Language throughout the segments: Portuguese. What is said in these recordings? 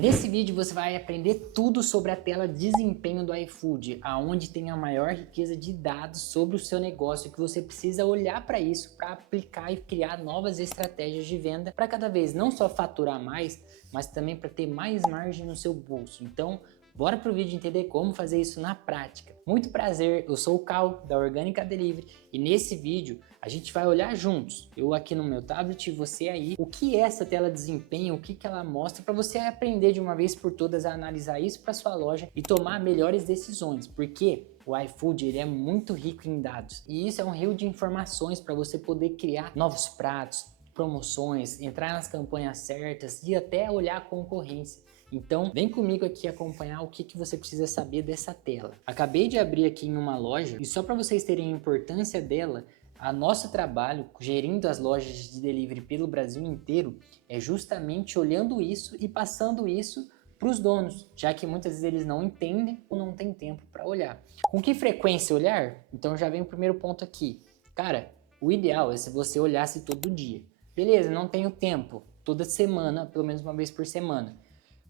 Nesse vídeo você vai aprender tudo sobre a tela desempenho do iFood, aonde tem a maior riqueza de dados sobre o seu negócio que você precisa olhar para isso para aplicar e criar novas estratégias de venda para cada vez não só faturar mais, mas também para ter mais margem no seu bolso. Então, bora pro vídeo entender como fazer isso na prática. Muito prazer, eu sou o Cal da Orgânica Delivery e nesse vídeo a gente vai olhar juntos, eu aqui no meu tablet e você aí, o que é essa tela de desempenho, o que ela mostra para você aprender de uma vez por todas a analisar isso para sua loja e tomar melhores decisões, porque o iFood ele é muito rico em dados e isso é um rio de informações para você poder criar novos pratos, promoções, entrar nas campanhas certas e até olhar a concorrência. Então, vem comigo aqui acompanhar o que você precisa saber dessa tela. Acabei de abrir aqui em uma loja e só para vocês terem a importância dela, a nosso trabalho gerindo as lojas de delivery pelo Brasil inteiro é justamente olhando isso e passando isso para os donos, já que muitas vezes eles não entendem ou não têm tempo para olhar. Com que frequência olhar? Então já vem o primeiro ponto aqui. Cara, o ideal é se você olhasse todo dia. Beleza, não tenho tempo, toda semana, pelo menos uma vez por semana.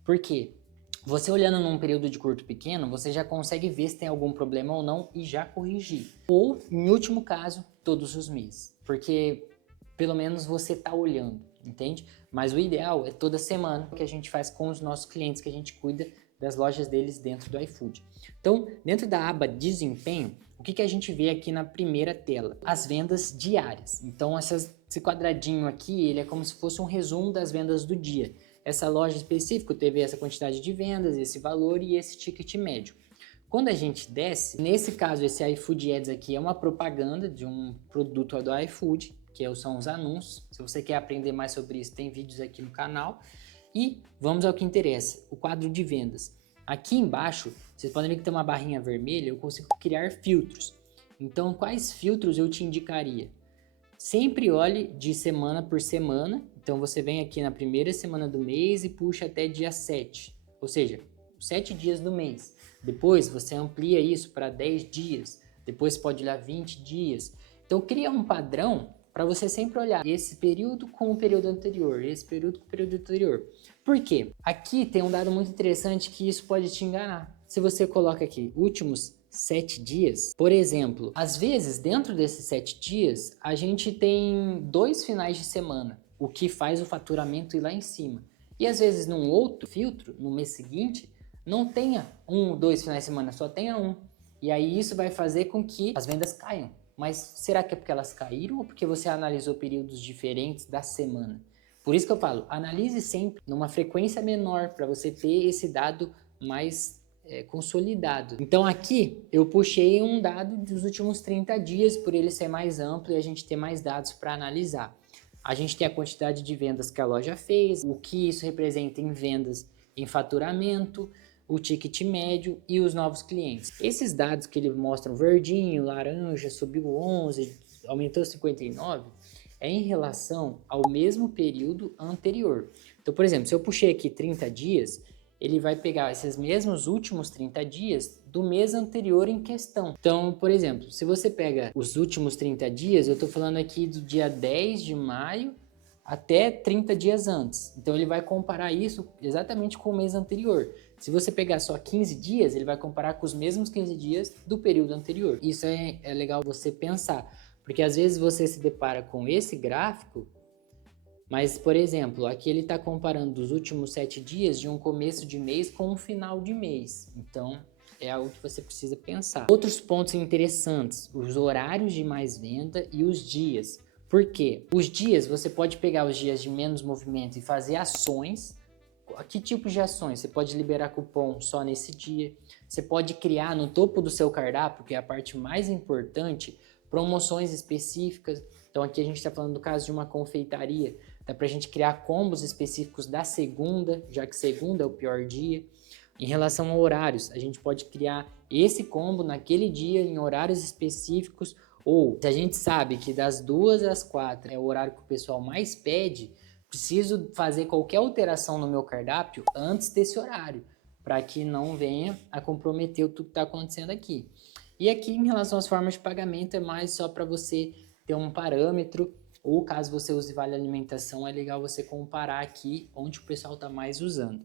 Por quê? Você olhando num período de curto pequeno, você já consegue ver se tem algum problema ou não e já corrigir. Ou, em último caso, todos os meses. Porque pelo menos você está olhando, entende? Mas o ideal é toda semana que a gente faz com os nossos clientes, que a gente cuida das lojas deles dentro do iFood. Então, dentro da aba desempenho, o que a gente vê aqui na primeira tela? As vendas diárias. Então, esse quadradinho aqui, ele é como se fosse um resumo das vendas do dia. Essa loja específica teve essa quantidade de vendas, esse valor e esse ticket médio. Quando a gente desce, nesse caso esse iFood Ads aqui é uma propaganda de um produto do iFood, que são os anúncios. Se você quer aprender mais sobre isso, tem vídeos aqui no canal. E vamos ao que interessa, o quadro de vendas. Aqui embaixo, vocês podem ver que tem uma barrinha vermelha, eu consigo criar filtros. Então, quais filtros eu te indicaria? Sempre olhe de semana por semana. Então você vem aqui na primeira semana do mês e puxa até dia 7, ou seja, 7 dias do mês. Depois você amplia isso para 10 dias, depois pode olhar 20 dias. Então cria um padrão para você sempre olhar esse período com o período anterior, esse período com o período anterior. Por quê? Aqui tem um dado muito interessante que isso pode te enganar. Se você coloca aqui últimos 7 dias, por exemplo, às vezes dentro desses 7 dias a gente tem 2 finais de semana, o que faz o faturamento ir lá em cima. E às vezes num outro filtro, no mês seguinte, não tenha 2 finais de semana, só tenha um. E aí isso vai fazer com que as vendas caiam. Mas será que é porque elas caíram ou porque você analisou períodos diferentes da semana? Por isso que eu falo, analise sempre numa frequência menor para você ter esse dado mais consolidado. Então aqui eu puxei um dado dos últimos 30 dias por ele ser mais amplo e a gente ter mais dados para analisar. A gente tem a quantidade de vendas que a loja fez, o que isso representa em vendas, em faturamento, o ticket médio e os novos clientes. Esses dados que ele mostra verdinho, laranja, subiu 11, aumentou 59, é em relação ao mesmo período anterior. Então, por exemplo, se eu puxei aqui 30 dias, ele vai pegar esses mesmos últimos 30 dias do mês anterior em questão. Então, por exemplo, se você pega os últimos 30 dias, eu estou falando aqui do dia 10 de maio até 30 dias antes. Então, ele vai comparar isso exatamente com o mês anterior. Se você pegar só 15 dias, ele vai comparar com os mesmos 15 dias do período anterior. Isso é legal você pensar, porque às vezes você se depara com esse gráfico, mas, por exemplo, aqui ele está comparando os últimos 7 dias de um começo de mês com um final de mês. Então, é algo que você precisa pensar. Outros pontos interessantes, os horários de mais venda e os dias. Por quê? Os dias, você pode pegar os dias de menos movimento e fazer ações. Que tipos de ações? Você pode liberar cupom só nesse dia. Você pode criar no topo do seu cardápio, que é a parte mais importante, promoções específicas. Então aqui a gente está falando do caso de uma confeitaria. Dá para a gente criar combos específicos da segunda, já que segunda é o pior dia. Em relação a horários, a gente pode criar esse combo naquele dia em horários específicos. Ou se a gente sabe que das 2 às 4 é o horário que o pessoal mais pede, preciso fazer qualquer alteração no meu cardápio antes desse horário, para que não venha a comprometer tudo que está acontecendo aqui. E aqui em relação às formas de pagamento é mais só para você ter um parâmetro, ou caso você use vale alimentação, é legal você comparar aqui onde o pessoal está mais usando.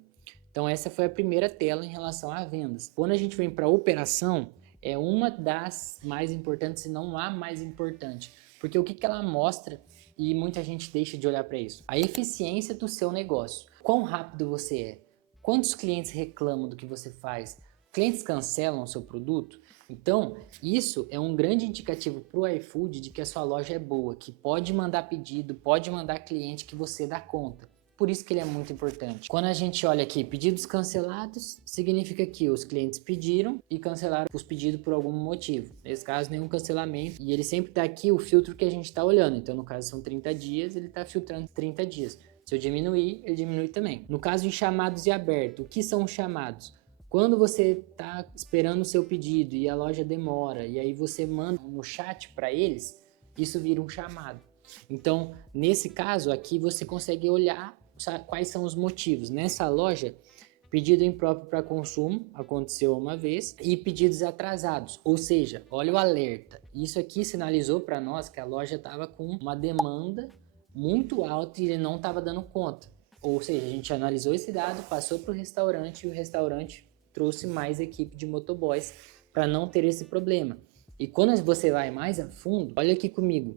Então essa foi a primeira tela em relação a vendas. Quando a gente vem para operação, é uma das mais importantes, se não a mais importante. Porque o que ela mostra, e muita gente deixa de olhar para isso? A eficiência do seu negócio. Quão rápido você é? Quantos clientes reclamam do que você faz? Clientes cancelam o seu produto? Então, isso é um grande indicativo para o iFood de que a sua loja é boa, que pode mandar pedido, pode mandar cliente que você dá conta. Por isso que ele é muito importante. Quando a gente olha aqui, pedidos cancelados, significa que os clientes pediram e cancelaram os pedidos por algum motivo. Nesse caso, nenhum cancelamento. E ele sempre dá aqui o filtro que a gente está olhando. Então, no caso, são 30 dias, ele está filtrando 30 dias. Se eu diminuir, ele diminui também. No caso de chamados e aberto, o que são os chamados? Quando você está esperando o seu pedido e a loja demora, e aí você manda no chat para eles, isso vira um chamado. Então, nesse caso aqui, você consegue olhar quais são os motivos. Nessa loja, pedido impróprio para consumo, aconteceu uma vez, e pedidos atrasados, ou seja, olha o alerta. Isso aqui sinalizou para nós que a loja estava com uma demanda muito alta e ele não estava dando conta. Ou seja, a gente analisou esse dado, passou para o restaurante e o restaurante trouxe mais equipe de motoboys para não ter esse problema. E quando você vai mais a fundo, olha aqui comigo.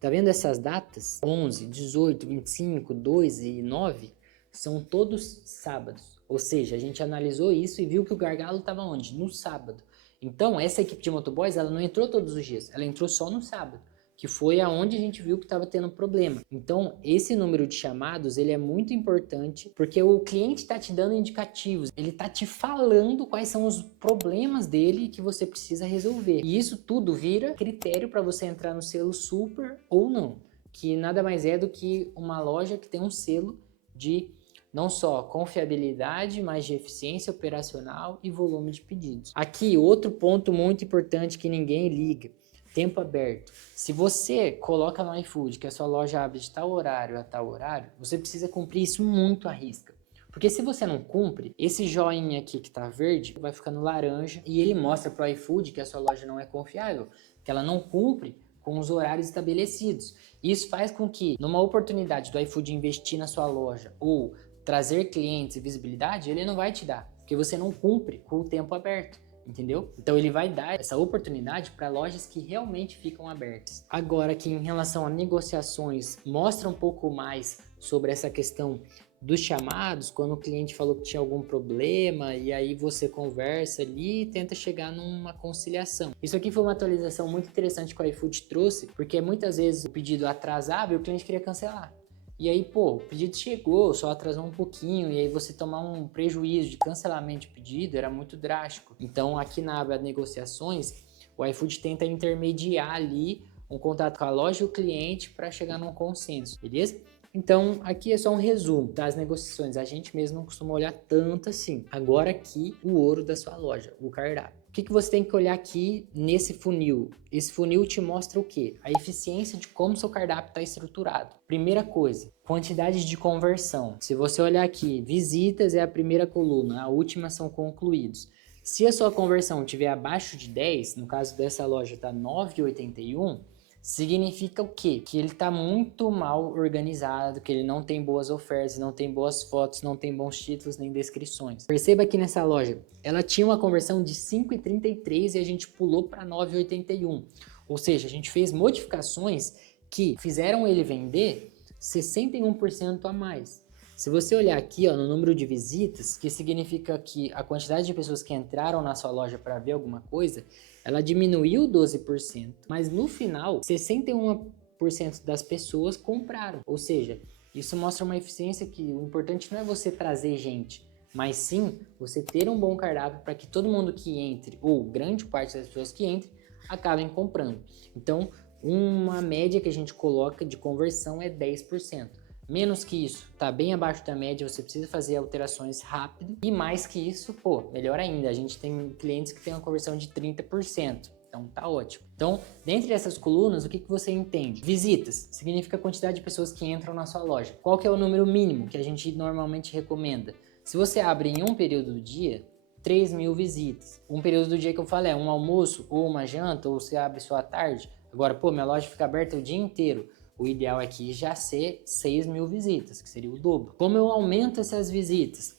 Tá vendo essas datas? 11, 18, 25, 2 e 9 são todos sábados. Ou seja, a gente analisou isso e viu que o gargalo estava onde? No sábado. Então, essa equipe de motoboys, ela não entrou todos os dias, ela entrou só no sábado, que foi aonde a gente viu que estava tendo problema. Então, esse número de chamados, ele é muito importante, porque o cliente está te dando indicativos, ele está te falando quais são os problemas dele que você precisa resolver. E isso tudo vira critério para você entrar no selo super ou não, que nada mais é do que uma loja que tem um selo de não só confiabilidade, mas de eficiência operacional e volume de pedidos. Aqui, outro ponto muito importante que ninguém liga. Tempo aberto. Se você coloca no iFood que a sua loja abre de tal horário a tal horário, você precisa cumprir isso muito à risca. Porque se você não cumpre, esse joinha aqui que tá verde vai ficando laranja e ele mostra para o iFood que a sua loja não é confiável, que ela não cumpre com os horários estabelecidos. Isso faz com que, numa oportunidade do iFood investir na sua loja ou trazer clientes e visibilidade, ele não vai te dar, porque você não cumpre com o tempo aberto. Entendeu? Então ele vai dar essa oportunidade para lojas que realmente ficam abertas. Agora aqui em relação a negociações, mostra um pouco mais sobre essa questão dos chamados, quando o cliente falou que tinha algum problema e aí você conversa ali e tenta chegar numa conciliação. Isso aqui foi uma atualização muito interessante que o iFood trouxe, porque muitas vezes o pedido atrasava e o cliente queria cancelar. E aí, pô, o pedido chegou, só atrasou um pouquinho, e aí você tomar um prejuízo de cancelamento de pedido era muito drástico. Então, aqui na aba negociações, o iFood tenta intermediar ali um contato com a loja e o cliente para chegar num consenso, beleza? Então, aqui é só um resumo das negociações. A gente mesmo não costuma olhar tanto assim. Agora aqui, o ouro da sua loja, o cardápio. O que você tem que olhar aqui nesse funil? Esse funil te mostra o quê? A eficiência de como seu cardápio está estruturado. Primeira coisa, quantidade de conversão. Se você olhar aqui, visitas é a primeira coluna, a última são concluídos. Se a sua conversão estiver abaixo de 10, no caso dessa loja está 9,81, significa o quê? Que ele está muito mal organizado, que ele não tem boas ofertas, não tem boas fotos, não tem bons títulos nem descrições. Perceba que nessa loja, ela tinha uma conversão de 5,33 e a gente pulou para 9,81. Ou seja, a gente fez modificações que fizeram ele vender 61% a mais. Se você olhar aqui no número de visitas, que significa que a quantidade de pessoas que entraram na sua loja para ver alguma coisa, ela diminuiu 12%, mas no final 61% das pessoas compraram. Ou seja, isso mostra uma eficiência que o importante não é você trazer gente, mas sim você ter um bom cardápio para que todo mundo que entre, ou grande parte das pessoas que entre, acabem comprando. Então, uma média que a gente coloca de conversão é 10%. Menos que isso, tá bem abaixo da média, você precisa fazer alterações rápido. E mais que isso, pô, melhor ainda, a gente tem clientes que tem uma conversão de 30%. Então tá ótimo. Então, dentre essas colunas, o que você entende? Visitas, significa a quantidade de pessoas que entram na sua loja. Qual que é o número mínimo que a gente normalmente recomenda? Se você abre em um período do dia, 3.000 visitas. Um período do dia que eu falo é um almoço, ou uma janta, ou você abre só à tarde. Agora, pô, minha loja fica aberta o dia inteiro. O ideal aqui já ser 6.000 visitas, que seria o dobro. Como eu aumento essas visitas?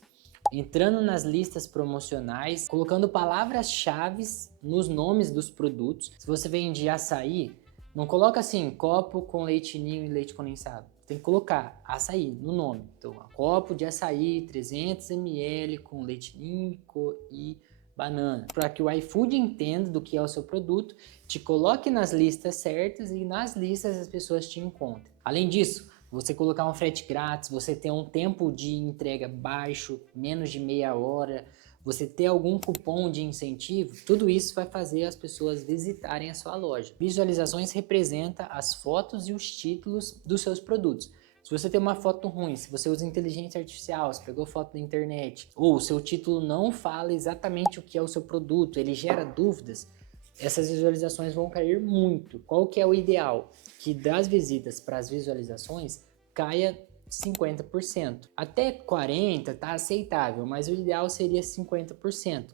entrando nas listas promocionais, colocando palavras-chave nos nomes dos produtos. Se você vende açaí, não coloca assim, copo com leite ninho e leite condensado. Tem que colocar açaí no nome. Então, copo de açaí, 300 ml com leite ninho e banana. Para que o iFood entenda do que é o seu produto, te coloque nas listas certas e nas listas as pessoas te encontrem. Além disso, você colocar um frete grátis, você ter um tempo de entrega baixo, menos de meia hora, você ter algum cupom de incentivo, tudo isso vai fazer as pessoas visitarem a sua loja. Visualizações representa as fotos e os títulos dos seus produtos. Se você tem uma foto ruim, se você usa inteligência artificial, se pegou foto da internet, ou o seu título não fala exatamente o que é o seu produto, ele gera dúvidas, essas visualizações vão cair muito. Qual que é o ideal? Que das visitas para as visualizações caia 50%. Até 40% está aceitável, mas o ideal seria 50%.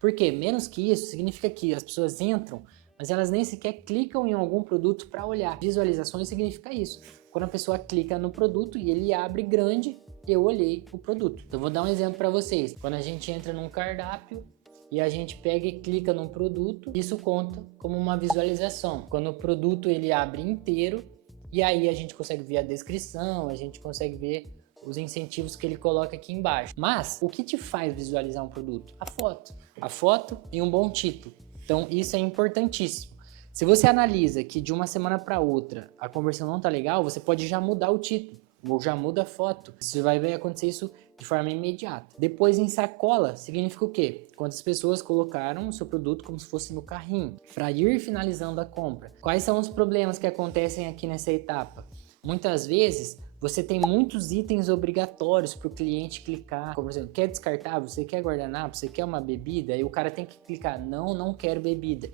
Por quê? Menos que isso significa que as pessoas entram, mas elas nem sequer clicam em algum produto para olhar. Visualizações significa isso. Quando a pessoa clica no produto e ele abre grande, eu olhei o produto. Então vou dar um exemplo para vocês. Quando a gente entra num cardápio e a gente pega e clica num produto, isso conta como uma visualização. Quando o produto ele abre inteiro, e aí a gente consegue ver a descrição, a gente consegue ver os incentivos que ele coloca aqui embaixo. Mas o que te faz visualizar um produto? A foto. A foto e um bom título. Então isso é importantíssimo. Se você analisa que de uma semana para outra a conversão não tá legal, você pode já mudar o título ou já muda a foto. Você vai ver acontecer isso de forma imediata. Depois em sacola significa o quê? Quantas pessoas colocaram o seu produto como se fosse no carrinho para ir finalizando a compra. Quais são os problemas que acontecem aqui nessa etapa? Muitas vezes você tem muitos itens obrigatórios para o cliente clicar. Como, por exemplo, quer descartável? Você quer guardanapo? Você quer uma bebida? E o cara tem que clicar, não quero bebida.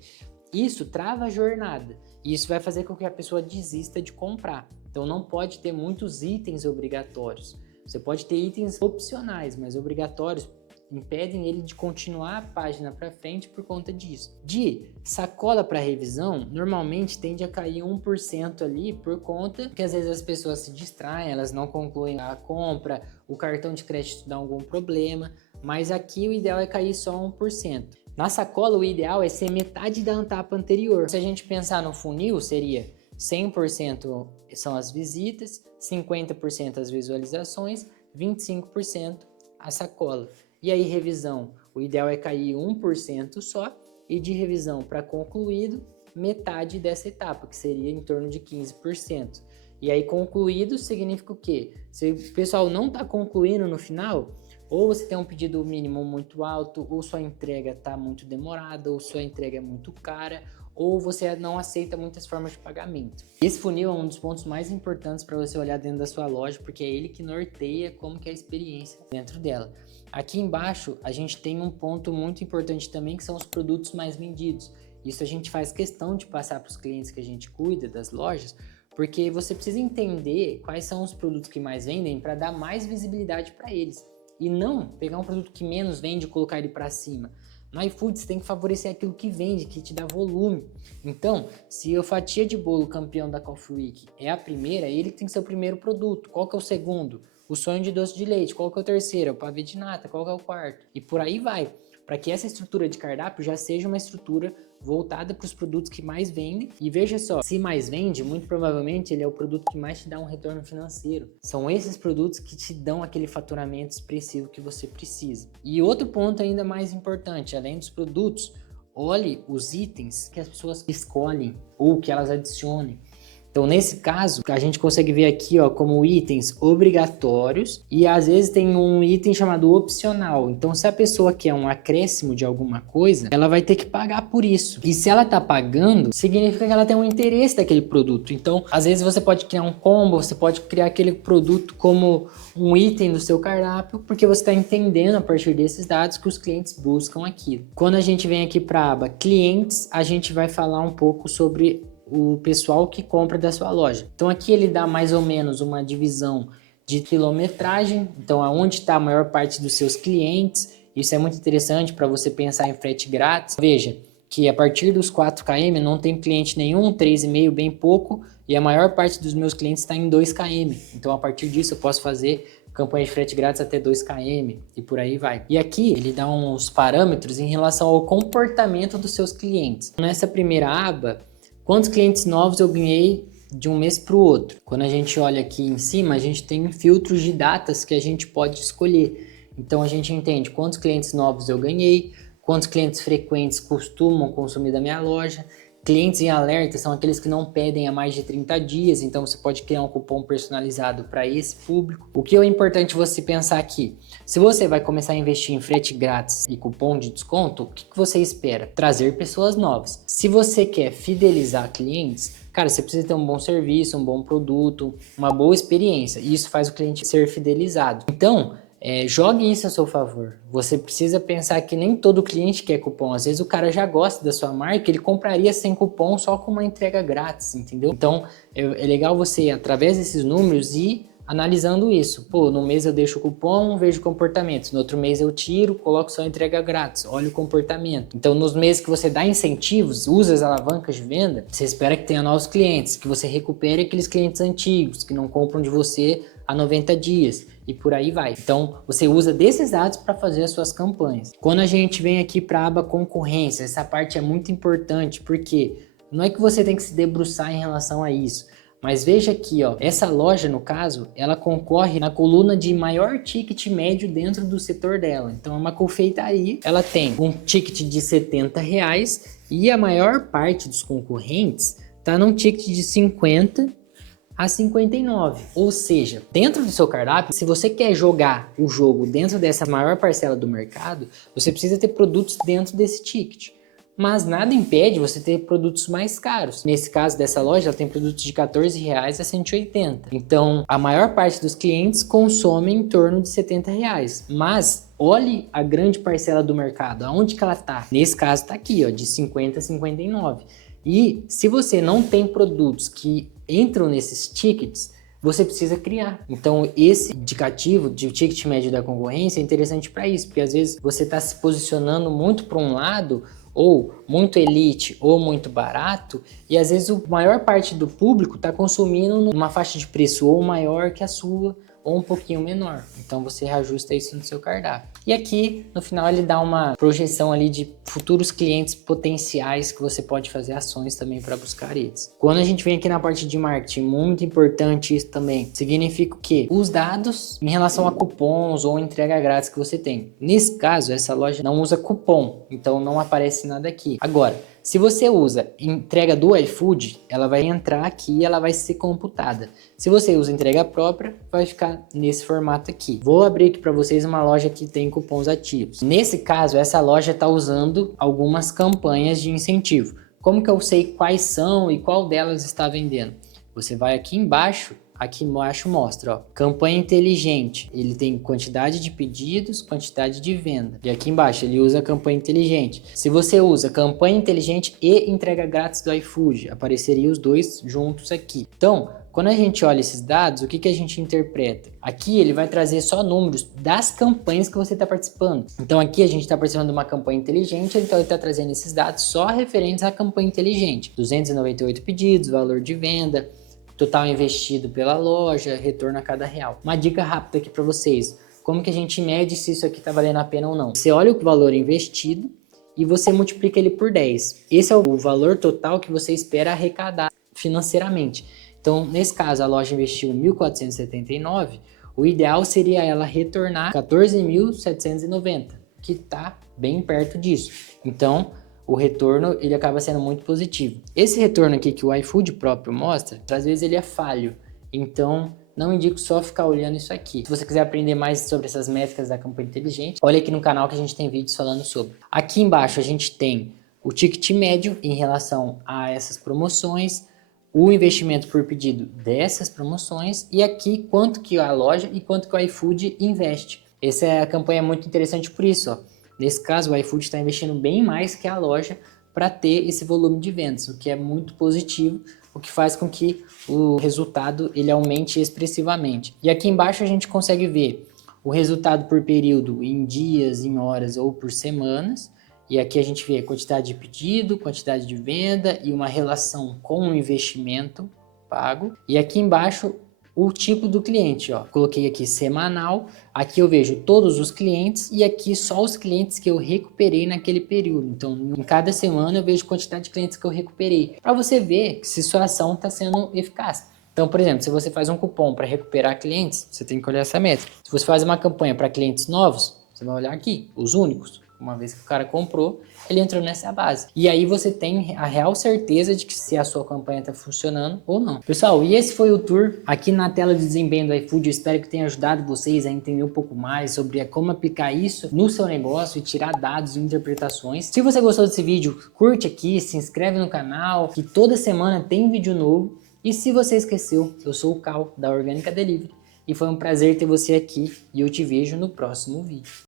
Isso trava a jornada e isso vai fazer com que a pessoa desista de comprar. Então não pode ter muitos itens obrigatórios. Você pode ter itens opcionais, mas obrigatórios impedem ele de continuar a página para frente por conta disso. De sacola para revisão, normalmente tende a cair 1% ali por conta que às vezes as pessoas se distraem, elas não concluem a compra, o cartão de crédito dá algum problema, mas aqui o ideal é cair só 1%. Na sacola, o ideal é ser metade da etapa anterior. Se a gente pensar no funil, seria 100% são as visitas, 50% as visualizações, 25% a sacola. E aí, revisão, o ideal é cair 1% só, e de revisão para concluído, metade dessa etapa, que seria em torno de 15%. E aí, concluído significa o quê? Se o pessoal não está concluindo no final, ou você tem um pedido mínimo muito alto, ou sua entrega está muito demorada, ou sua entrega é muito cara, ou você não aceita muitas formas de pagamento. Esse funil é um dos pontos mais importantes para você olhar dentro da sua loja, porque é ele que norteia como que é a experiência dentro dela. Aqui embaixo a gente tem um ponto muito importante também, que são os produtos mais vendidos. Isso a gente faz questão de passar para os clientes que a gente cuida das lojas, porque você precisa entender quais são os produtos que mais vendem para dar mais visibilidade para eles. E não pegar um produto que menos vende e colocar ele para cima. No iFood você tem que favorecer aquilo que vende, que te dá volume. Então, se a fatia de bolo campeão da Coffee Week é a primeira, ele tem que ser o primeiro produto. Qual que é o segundo? O sonho de doce de leite. Qual que é o terceiro? O pavê de nata. Qual que é o quarto? E por aí vai. Para que essa estrutura de cardápio já seja uma estrutura voltada para os produtos que mais vendem. E veja só, se mais vende, muito provavelmente ele é o produto que mais te dá um retorno financeiro. São esses produtos que te dão aquele faturamento expressivo que você precisa. E outro ponto ainda mais importante, além dos produtos, olhe os itens que as pessoas escolhem ou que elas adicionem. Então, nesse caso, a gente consegue ver aqui como itens obrigatórios e às vezes tem um item chamado opcional. Então, se a pessoa quer um acréscimo de alguma coisa, ela vai ter que pagar por isso. E se ela está pagando, significa que ela tem um interesse daquele produto. Então, às vezes você pode criar um combo, você pode criar aquele produto como um item do seu cardápio, porque você está entendendo a partir desses dados que os clientes buscam aquilo. Quando a gente vem aqui para a aba clientes, a gente vai falar um pouco sobre o pessoal que compra da sua loja. Então aqui ele dá mais ou menos uma divisão de quilometragem, então aonde está a maior parte dos seus clientes. Isso é muito interessante para você pensar em frete grátis. Veja que a partir dos 4 km não tem cliente nenhum, 3,5 bem pouco, e a maior parte dos meus clientes está em 2 km. Então a partir disso eu posso fazer campanha de frete grátis até 2 km e por aí vai. E aqui ele dá uns parâmetros em relação ao comportamento dos seus clientes. Nessa primeira aba, quantos clientes novos eu ganhei de um mês para o outro? Quando a gente olha aqui em cima, a gente tem filtros de datas que a gente pode escolher. Então a gente entende quantos clientes novos eu ganhei, quantos clientes frequentes costumam consumir da minha loja. Clientes em alerta são aqueles que não pedem há mais de 30 dias, então você pode criar um cupom personalizado para esse público. O que é importante você pensar aqui? Se você vai começar a investir em frete grátis e cupom de desconto, o que você espera? Trazer pessoas novas. Se você quer fidelizar clientes, cara, você precisa ter um bom serviço, um bom produto, uma boa experiência, e isso faz o cliente ser fidelizado. Então, jogue isso a seu favor. Você precisa pensar que nem todo cliente quer cupom. Às vezes o cara já gosta da sua marca, ele compraria sem cupom só com uma entrega grátis, entendeu? Então é legal você, através desses números, ir analisando isso. Pô, no mês eu deixo o cupom, vejo comportamentos. No outro mês eu tiro, coloco só entrega grátis. Olha o comportamento. Então nos meses que você dá incentivos, usa as alavancas de venda, você espera que tenha novos clientes, que você recupere aqueles clientes antigos que não compram de você há 90 dias e por aí vai. Então você usa desses dados para fazer as suas campanhas. Quando a gente vem aqui para a aba concorrência, essa parte é muito importante porque não é que você tem que se debruçar em relação a isso, mas veja aqui, ó, essa loja no caso, ela concorre na coluna de maior ticket médio dentro do setor dela. Então é uma confeitaria, ela tem um ticket de R$70 e a maior parte dos concorrentes está num ticket de 50 a 59, ou seja, dentro do seu cardápio, se você quer jogar o jogo dentro dessa maior parcela do mercado, você precisa ter produtos dentro desse ticket. Mas nada impede você ter produtos mais caros. Nesse caso dessa loja, ela tem produtos de R$14 a 180. Então, a maior parte dos clientes consomem em torno de R$70. Mas olhe a grande parcela do mercado, aonde que ela está? Nesse caso está aqui, ó, de 50 a 59. E se você não tem produtos que entram nesses tickets, você precisa criar. Então esse indicativo de ticket médio da concorrência é interessante para isso, porque às vezes você está se posicionando muito para um lado, ou muito elite ou muito barato, e às vezes a maior parte do público está consumindo numa faixa de preço ou maior que a sua, ou um pouquinho menor. Então você reajusta isso no seu cardápio. E aqui no final ele dá uma projeção ali de futuros clientes potenciais que você pode fazer ações também para buscar eles. Quando a gente vem aqui na parte de marketing, muito importante isso também, significa o quê? Os dados em relação a cupons ou entrega grátis que você tem. Nesse caso, essa loja não usa cupom, então não aparece nada aqui. Agora, se você usa entrega do iFood, ela vai entrar aqui e ela vai ser computada. Se você usa entrega própria, vai ficar nesse formato aqui. Vou abrir aqui para vocês uma loja que tem cupons ativos. Nesse caso, essa loja está usando algumas campanhas de incentivo. Como que eu sei quais são e qual delas está vendendo? Você vai aqui embaixo mostra, ó, campanha inteligente. Ele tem quantidade de pedidos, quantidade de venda. E aqui embaixo ele usa campanha inteligente. Se você usa campanha inteligente e entrega grátis do iFood, apareceria os dois juntos aqui. Então, quando a gente olha esses dados, o que a gente interpreta? Aqui ele vai trazer só números das campanhas que você está participando. Então aqui a gente está participando de uma campanha inteligente, então ele está trazendo esses dados só referentes à campanha inteligente. 298 pedidos, valor de venda, total investido pela loja, retorno a cada real. Uma dica rápida aqui para vocês. Como que a gente mede se isso aqui está valendo a pena ou não? Você olha o valor investido e você multiplica ele por 10. Esse é o valor total que você espera arrecadar financeiramente. Então, nesse caso, a loja investiu R$ 1.479, o ideal seria ela retornar R$ 14.790, que está bem perto disso. Então, o retorno ele acaba sendo muito positivo. Esse retorno aqui que o iFood próprio mostra, às vezes ele é falho, então não indico só ficar olhando isso aqui. Se você quiser aprender mais sobre essas métricas da campanha inteligente, olha aqui no canal que a gente tem vídeos falando sobre. Aqui embaixo a gente tem o ticket médio em relação a essas promoções, o investimento por pedido dessas promoções e aqui quanto que a loja e quanto que o iFood investe. Essa é a campanha muito interessante por isso, ó. Nesse caso, o iFood está investindo bem mais que a loja para ter esse volume de vendas, o que é muito positivo, o que faz com que o resultado ele aumente expressivamente. E aqui embaixo a gente consegue ver o resultado por período em dias, em horas ou por semanas. E aqui a gente vê a quantidade de pedido, quantidade de venda e uma relação com o investimento pago. E aqui embaixo o tipo do cliente, ó. Coloquei aqui semanal, aqui eu vejo todos os clientes e aqui só os clientes que eu recuperei naquele período. Então, em cada semana eu vejo a quantidade de clientes que eu recuperei, para você ver se sua ação está sendo eficaz. Então, por exemplo, se você faz um cupom para recuperar clientes, você tem que olhar essa métrica. Se você faz uma campanha para clientes novos, você vai olhar aqui, os únicos. Uma vez que o cara comprou, ele entrou nessa base. E aí você tem a real certeza de que se a sua campanha está funcionando ou não. Pessoal, e esse foi o tour aqui na tela de desempenho do iFood. Eu espero que tenha ajudado vocês a entender um pouco mais sobre como aplicar isso no seu negócio e tirar dados e interpretações. Se você gostou desse vídeo, curte aqui, se inscreve no canal, que toda semana tem vídeo novo. E se você esqueceu, eu sou o Cal, da Orgânica Delivery. E foi um prazer ter você aqui e eu te vejo no próximo vídeo.